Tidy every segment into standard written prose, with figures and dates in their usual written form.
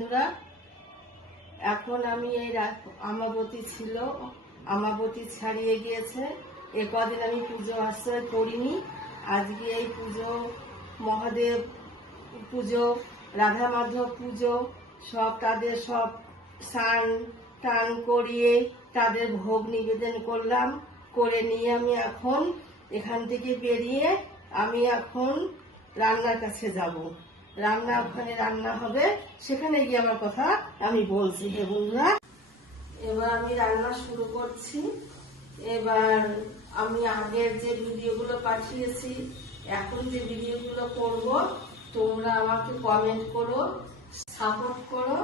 বন্ধুরা, এখন আমি এই আমাবতী ছিল, আমাবতী ছাড়িয়ে গিয়েছে। এ কদিন আমি পুজো আশ্রয় করিনি। আজকে এই পুজো, মহাদেব পুজো, রাধা মাধব পুজো, সব তাদের সব স্নান টান করিয়ে তাদের ভোগ নিবেদন করলাম। করে নিয়ে আমি এখন এখান থেকে বেরিয়ে আমি এখন রান্নার কাছে যাব। ওখানে রান্না হবে, সেখানে গিয়ে আমার কথা আমি বলছি। হে বন্ধুরা, এবার আমি রান্না শুরু করছি। এবার আমি আগের যে ভিডিওগুলো পাঠিয়েছি, এখন যে ভিডিওগুলো করব, তোমরা আমাকে কমেন্ট করো, সাপোর্ট করো,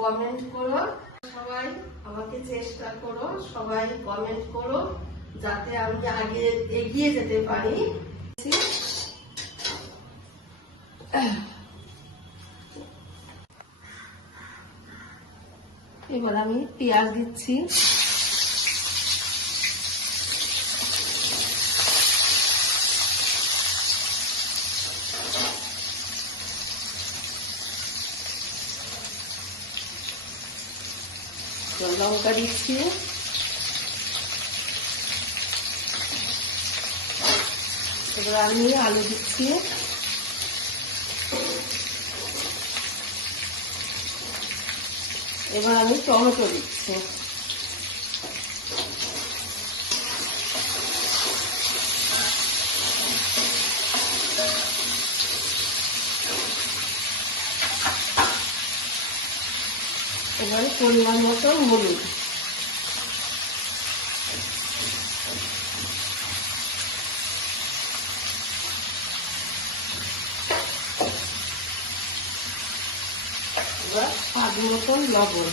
কমেন্ট করো। সবাই আমাকে চেষ্টা করো, সবাই কমেন্ট করো, যাতে আমি আগে এগিয়ে যেতে পারি। এবার আমি পেঁয়াজ দিচ্ছি। লঙ্কা দিচ্ছি। এবার আমি আলু দিচ্ছি। এবার আমি টমেটো দিচ্ছি। এবারে পরিমাণ মতো হলুদ। এবার স্বাদ মতন লবণ।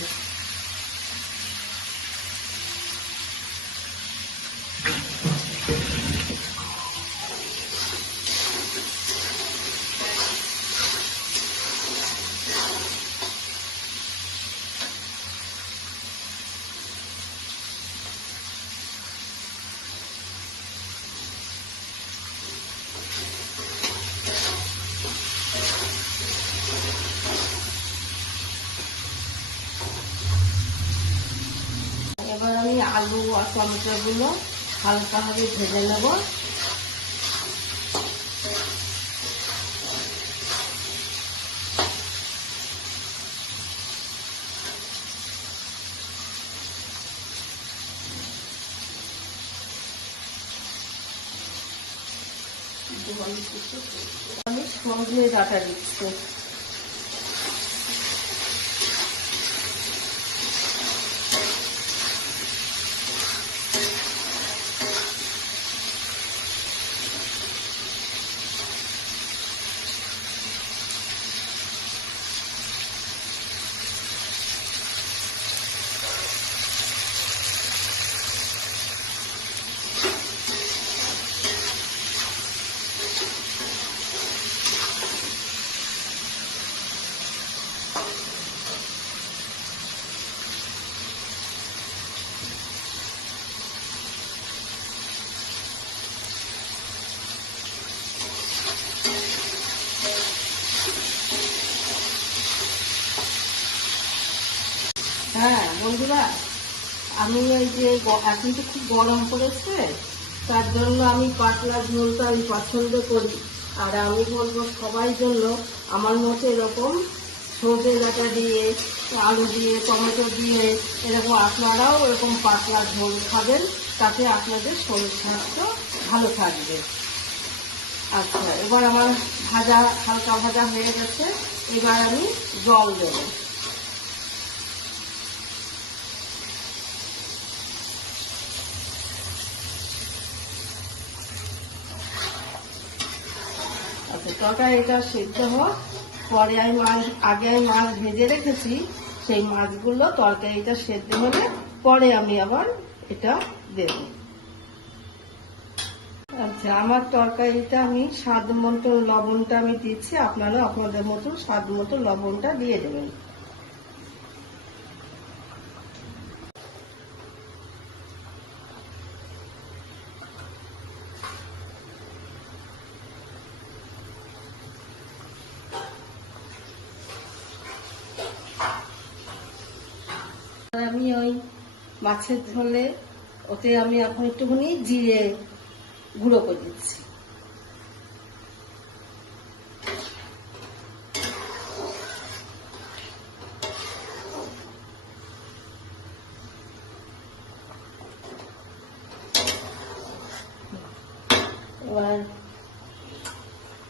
এবার আমি আলু আর টমেটো গুলো হালকাভাবে ভেজে নেব। আমি সজনে ডাঁটা দিচ্ছি। হ্যাঁ বন্ধুরা, আমি ওই যে এখন তো খুব গরম পড়েছে, তার জন্য আমি পাতলা ঝোলটা আমি পছন্দ করি। আর আমি বলবো সবাই জন্য আমার মতো এরকম সজনে ডাঁটা দিয়ে, আলু দিয়ে, টমেটো দিয়ে এরকম আপনারাও এরকম পাতলা ঝোল খাবেন, তাতে আপনাদের শরীর স্বাস্থ্য ভালো থাকবে। আচ্ছা, এবার আমার ভাজা হালকা ভাজা হয়ে গেছে। এবার আমি জল দেবো। তরকারিটা সিদ্ধ হোক, পরে আমি আগে মাছ ভেজে রেখেছি, সেই মাছগুলো তরকারিটা সেদ্ধ হলে পরে আমি আবার এটা দেব। আচ্ছা, আমার তরকারিটা আমি স্বাদ মতো লবণটা আমি দিচ্ছি, আপনারা আপনাদের মতো স্বাদ মতো লবণটা দিয়ে দেবেন। মাছের ঝোলে ওতে আমি এখন একটুখানি জিরে গুঁড়ো করে দিচ্ছি।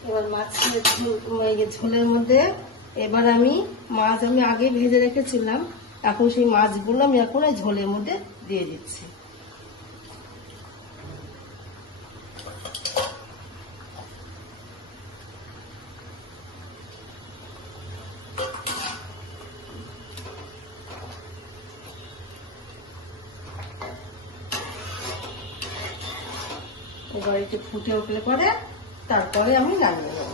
এবার মাছের ঝোলের মধ্যে এবার আমি মাছ আমি আগে ভেজে রেখেছিলাম, এখন সেই মাছগুলো আমি এখন এই ঝোলের মধ্যে দিয়ে দিচ্ছি। এবার একটু ফুটে উঠলে পরে তারপরে আমি নামিয়ে নেব।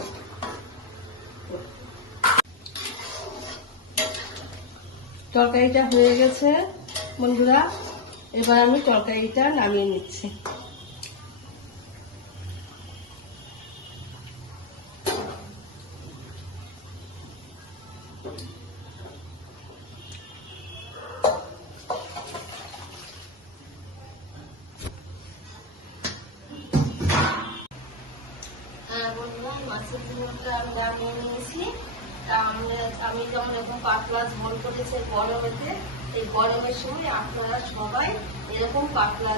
তরকারিটা হয়ে গেছে বন্ধুরা, এবার আমি তরকারিটা নামিয়ে নিচ্ছি। মাছের ঝোলটা আমি নামিয়ে নিয়েছি। আমি যেমন এরকম পাতলা ঝোল করেছি গরমেতে, এই গরমের সময় আপনারা সবাই এরকম পাতলা